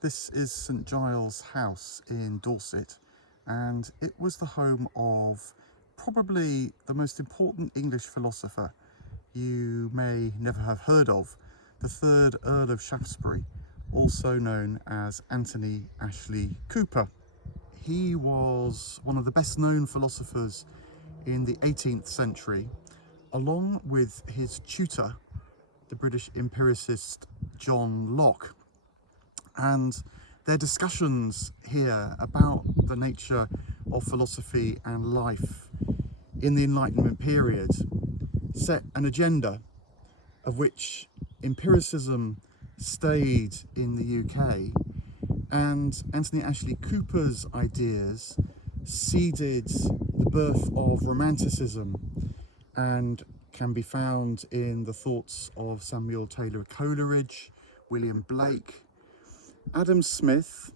This is St Giles' house in Dorset, and it was the home of probably the most important English philosopher you may never have heard of, the third Earl of Shaftesbury, also known as Anthony Ashley Cooper. He was one of the best known philosophers in the 18th century, along with his tutor, the British empiricist John Locke. And their discussions here about the nature of philosophy and life in the Enlightenment period set an agenda of which empiricism stayed in the UK, and Anthony Ashley Cooper's ideas seeded the birth of Romanticism and can be found in the thoughts of Samuel Taylor Coleridge, William Blake, Adam Smith,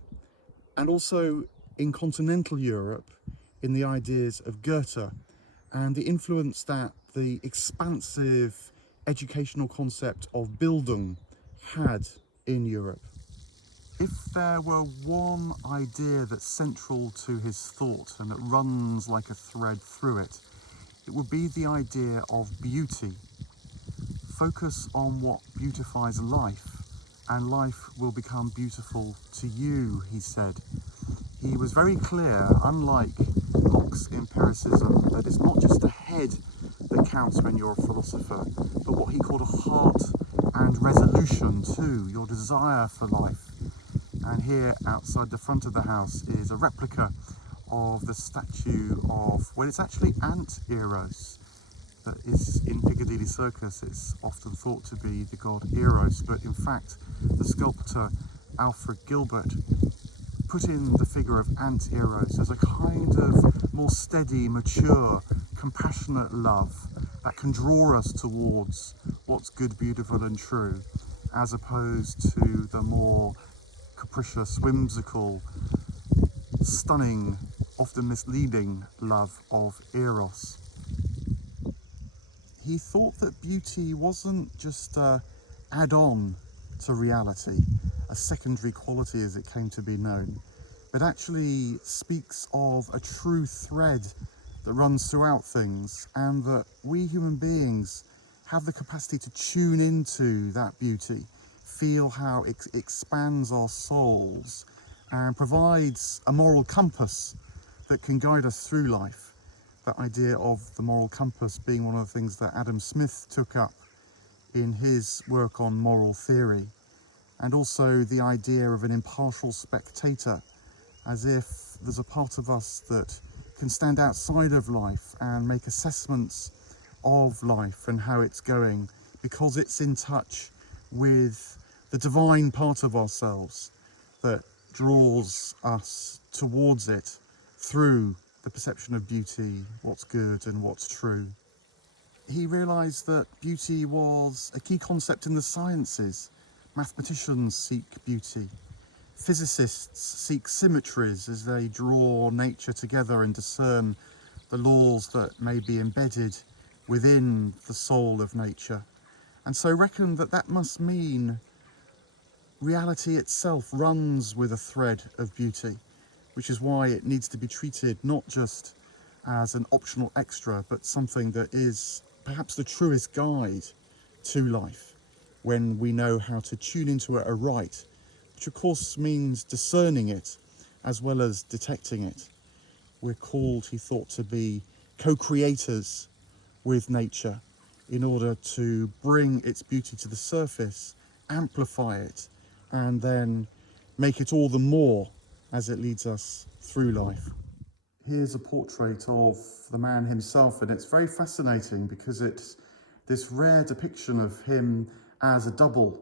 and also in continental Europe in the ideas of Goethe and the influence that the expansive educational concept of Bildung had in Europe. If there were one idea that's central to his thought and that runs like a thread through it, it would be the idea of beauty. Focus on what beautifies life, and life will become beautiful to you, he said. He was very clear, unlike Locke's empiricism, that it's not just the head that counts when you're a philosopher, but what he called a heart and resolution too, your desire for life. And here outside the front of the house is a replica of the statue of, well, it's actually Ant Eros that is in Piccadilly Circus. It's often thought to be the god Eros, but in fact the sculptor Alfred Gilbert put in the figure of Ant Eros as a kind of more steady, mature, compassionate love that can draw us towards what's good, beautiful and true, as opposed to the more capricious, whimsical, stunning, often misleading love of Eros. He thought that beauty wasn't just an add-on to reality, a secondary quality as it came to be known, but actually speaks of a true thread that runs throughout things, and that we human beings have the capacity to tune into that beauty, feel how it expands our souls and provides a moral compass that can guide us through life. That idea of the moral compass being one of the things that Adam Smith took up in his work on moral theory, and also the idea of an impartial spectator, as if there's a part of us that can stand outside of life and make assessments of life and how it's going, because it's in touch with the divine part of ourselves that draws us towards it through the perception of beauty, what's good and what's true. He realised that beauty was a key concept in the sciences. Mathematicians seek beauty. Physicists seek symmetries as they draw nature together and discern the laws that may be embedded within the soul of nature. And so reckon that that must mean reality itself runs with a thread of beauty, which is why it needs to be treated not just as an optional extra, but something that is perhaps the truest guide to life when we know how to tune into it aright, which of course means discerning it as well as detecting it. We're called, he thought, to be co-creators with nature in order to bring its beauty to the surface, amplify it, and then make it all the more as it leads us through life. Here's a portrait of the man himself, and it's very fascinating because it's this rare depiction of him as a double.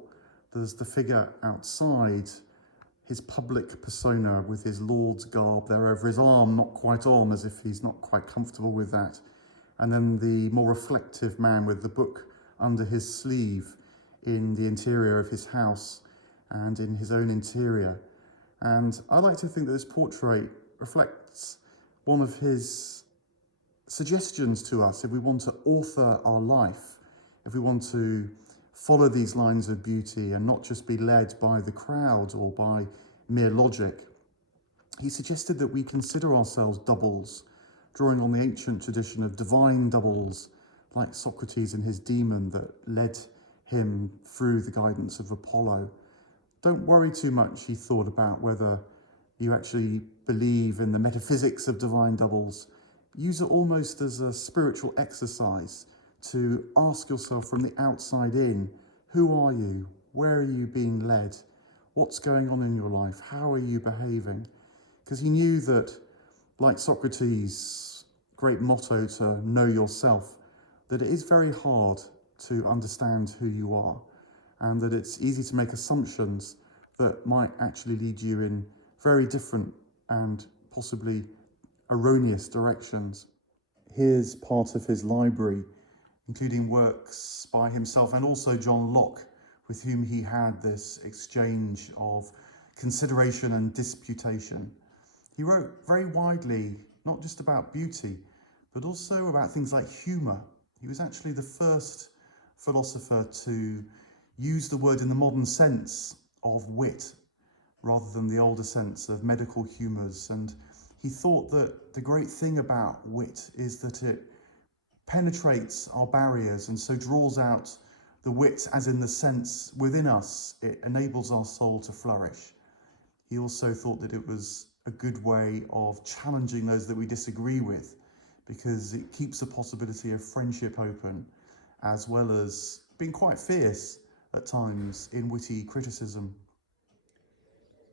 There's the figure outside, his public persona with his lord's garb there over his arm, not quite on, as if he's not quite comfortable with that. And then the more reflective man with the book under his sleeve in the interior of his house and in his own interior. And I like to think that this portrait reflects one of his suggestions to us if we want to author our life, if we want to follow these lines of beauty and not just be led by the crowd or by mere logic. He suggested that we consider ourselves doubles, drawing on the ancient tradition of divine doubles, like Socrates and his demon that led him through the guidance of Apollo. Don't worry too much, he thought, about whether you actually believe in the metaphysics of divine doubles. Use it almost as a spiritual exercise to ask yourself from the outside in, who are you? Where are you being led? What's going on in your life? How are you behaving? Because he knew that, like Socrates' great motto to know yourself, that it is very hard to understand who you are, and that it's easy to make assumptions that might actually lead you in very different and possibly erroneous directions. Here's part of his library, including works by himself and also John Locke, with whom he had this exchange of consideration and disputation. He wrote very widely, not just about beauty, but also about things like humour. He was actually the first philosopher to use the word in the modern sense of wit, rather than the older sense of medical humours. And he thought that the great thing about wit is that it penetrates our barriers and so draws out the wit as in the sense within us. It enables our soul to flourish. He also thought that it was a good way of challenging those that we disagree with, because it keeps the possibility of friendship open, as well as being quite fierce at times in witty criticism.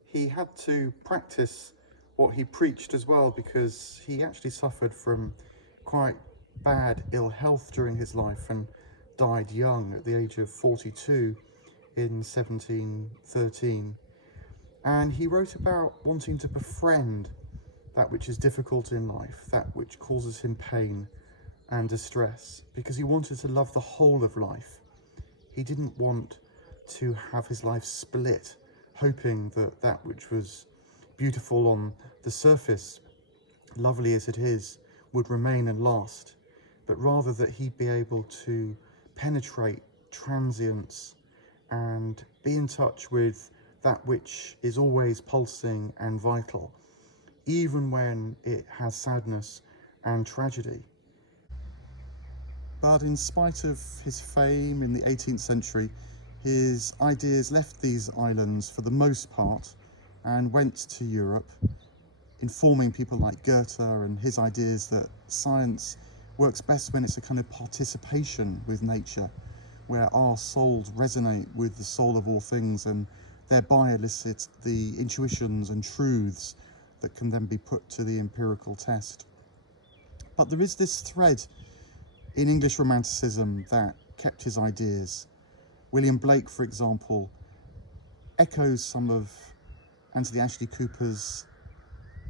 He had to practice what he preached as well, because he actually suffered from quite bad ill health during his life and died young at the age of 42 in 1713. And he wrote about wanting to befriend that which is difficult in life, that which causes him pain and distress, because he wanted to love the whole of life. He didn't want to have his life split, hoping that that which was beautiful on the surface, lovely as it is, would remain and last, but rather that he'd be able to penetrate transience and be in touch with that which is always pulsing and vital, even when it has sadness and tragedy. But in spite of his fame in the 18th century, his ideas left these islands for the most part and went to Europe, informing people like Goethe and his ideas that science works best when it's a kind of participation with nature, where our souls resonate with the soul of all things and thereby elicit the intuitions and truths that can then be put to the empirical test. But there is this thread in English Romanticism that kept his ideas. William Blake, for example, echoes some of Anthony Ashley Cooper's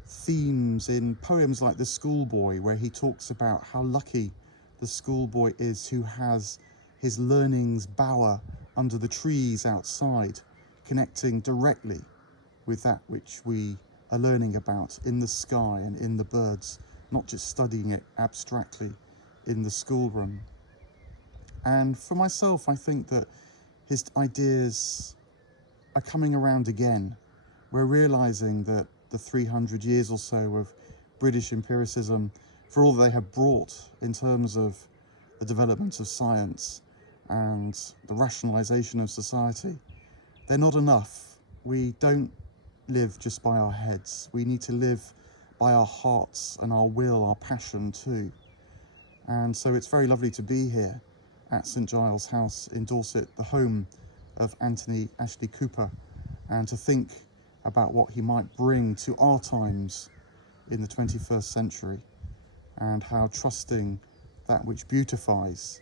themes in poems like The Schoolboy, where he talks about how lucky the schoolboy is who has his learning's bower under the trees outside, connecting directly with that which we are learning about in the sky and in the birds, not just studying it abstractly in the schoolroom. And for myself, I think that his ideas are coming around again. We're realizing that the 300 years or so of British empiricism, for all they have brought in terms of the development of science and the rationalization of society, they're not enough. We don't live just by our heads. We need to live by our hearts and our will, our passion too. And so it's very lovely to be here at St Giles House in Dorset, the home of Anthony Ashley Cooper, and to think about what he might bring to our times in the 21st century, and how trusting that which beautifies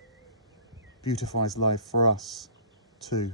life for us too.